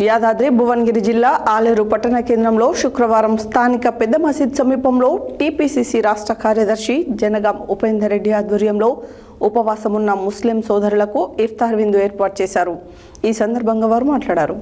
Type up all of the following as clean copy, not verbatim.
యాదాద్రి భువనగిరి జిల్లా ఆలేరు పట్టణ కేంద్రంలో శుక్రవారం స్థానిక పెద్ద మసీద్ సమీపంలో టీపీసీసీ రాష్ట్ర కార్యదర్శి జనగాం ఉపేందర్ రెడ్డి ఆధ్వర్యంలో ఉపవాసమున్న ముస్లిం సోదరులకు ఇఫ్తార్ విందు ఏర్పాటు చేశారు. ఈ సందర్భంగా వారు మాట్లాడారు.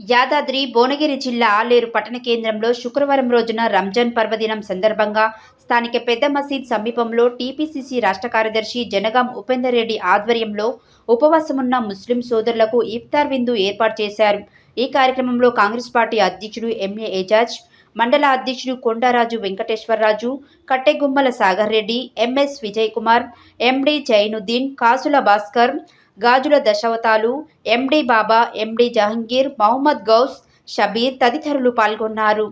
యాదాద్రి భువనగిరి జిల్లా ఆలేరు పట్టణ కేంద్రంలో శుక్రవారం రోజున రంజాన్ పర్వదినం సందర్భంగా స్థానిక పెద్ద మసీద్ సమీపంలో టీపీసీసీ రాష్ట్ర కార్యదర్శి జనగాం ఉపేందర్ రెడ్డి ఆధ్వర్యంలో ఉపవాసమున్న ముస్లిం సోదరులకు ఇఫ్తార్ విందు ఏర్పాటు చేశారు. ఈ కార్యక్రమంలో కాంగ్రెస్ పార్టీ అధ్యక్షుడు ఎంఏ ఏజాజ్, మండల అధ్యక్షుడు కొండారాజు వెంకటేశ్వరరాజు, కట్టెగుమ్మల సాగర్ రెడ్డి, ఎంఎస్ విజయ్ కుమార్, ఎండి జైనుద్దీన్, కాసుల భాస్కర్, గాజుల దశావతాలు, ఎండి బాబా, ఎండి జహంగీర్, మహమ్మద్ గౌస్, షబీర్ తదితరులు పాల్గొన్నారు.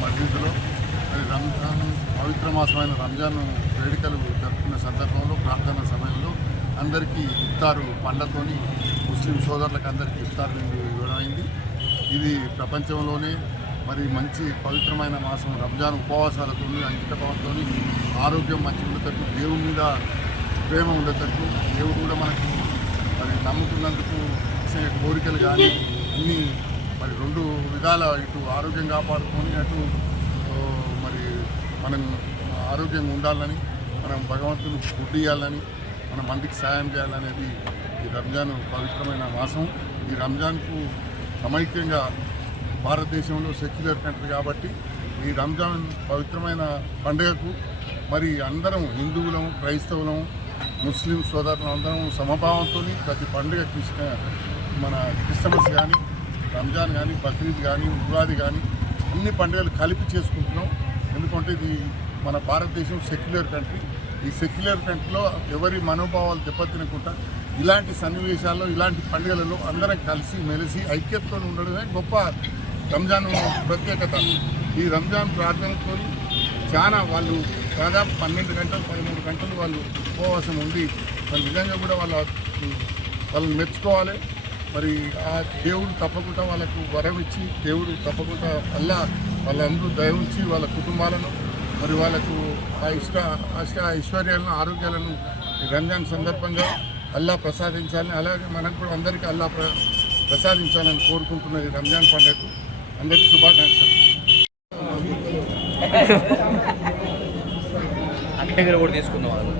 మసీదులో పవిత్ర మాసమైన రంజాన్ వేడుకలు జరుపుకున్న సందర్భంలో ప్రార్థన సమయంలో అందరికీ ఇఫ్తారు పండ్లతోని ముస్లిం సోదరులకు అందరికీ ఇఫ్తార్ ఇవ్వడం అయింది. ఇది ప్రపంచంలోనే మరి మంచి పవిత్రమైన మాసం రంజాన్ ఉపవాసాలతో అంకితభావంతో ఆరోగ్యం మంచి ఉండేటట్టు, దేవుని మీద ప్రేమ ఉండేటట్టు, దేవుడు కూడా మనకు మరి నమ్ముతున్నందుకు కోరికలు కానీ అన్నీ మరి రెండు విధాల ఇటు ఆరోగ్యం కాపాడుకొని అటు మరి మనం ఆరోగ్యంగా ఉండాలని, మనం భగవంతుని ఫుడ్ ఇవ్వాలని, మన మందికి సాయం చేయాలనేది ఈ రంజాన్ పవిత్రమైన మాసం. ఈ రంజాన్కు సమైక్యంగా భారతదేశంలో సెక్యులర్ కంట్రీ కాబట్టి ఈ రంజాన్ పవిత్రమైన పండుగకు మరి అందరం హిందువులం, క్రైస్తవులం, ముస్లిం సోదరులు అందరం సమభావంతో ప్రతి పండుగ మన క్రిస్మస్ కానీ, రంజాన్ కానీ, బక్రీద్ కానీ, ఉగాది కానీ అన్ని పండుగలు కలిపి చేసుకుంటున్నాం. ఎందుకంటే ఇది మన భారతదేశం సెక్యులర్ కంట్రీ. ఈ సెక్యులర్ కంట్రీలో ఎవరి మనోభావాలు దెబ్బతినకుండా ఇలాంటి సన్నివేశాల్లో, ఇలాంటి పండుగలలో అందరం కలిసి మెలిసి ఐక్యతతో ఉండడమే గొప్ప రంజాన్ ప్రత్యేకత. ఈ రంజాన్ ప్రార్థనతో చాలా వాళ్ళు దాదాపు 12 గంటలు 13 గంటలు వాళ్ళు ఉపవాసం ఉండి మరి నిజంగా కూడా వాళ్ళని మెచ్చుకోవాలి. మరి ఆ దేవుడు తప్పకుండా వాళ్ళకు వరం ఇచ్చి, దేవుడు తప్పకుండా వాళ్ళందరూ దయవుంచి వాళ్ళ కుటుంబాలను మరి వాళ్ళకు ఐశ్వర్యాలను, ఆరోగ్యాలను ఈ రంజాన్ సందర్భంగా అల్లా ప్రసాదించాలని, అలాగే మనకు కూడా అందరికీ అల్లా ప్రసాదించాలని కోరుకుంటున్న ఈ రంజాన్ పండుగకు అందరికీ శుభాకాంక్షలు. అన్ని కూడా తీసుకున్నాం వాళ్ళు.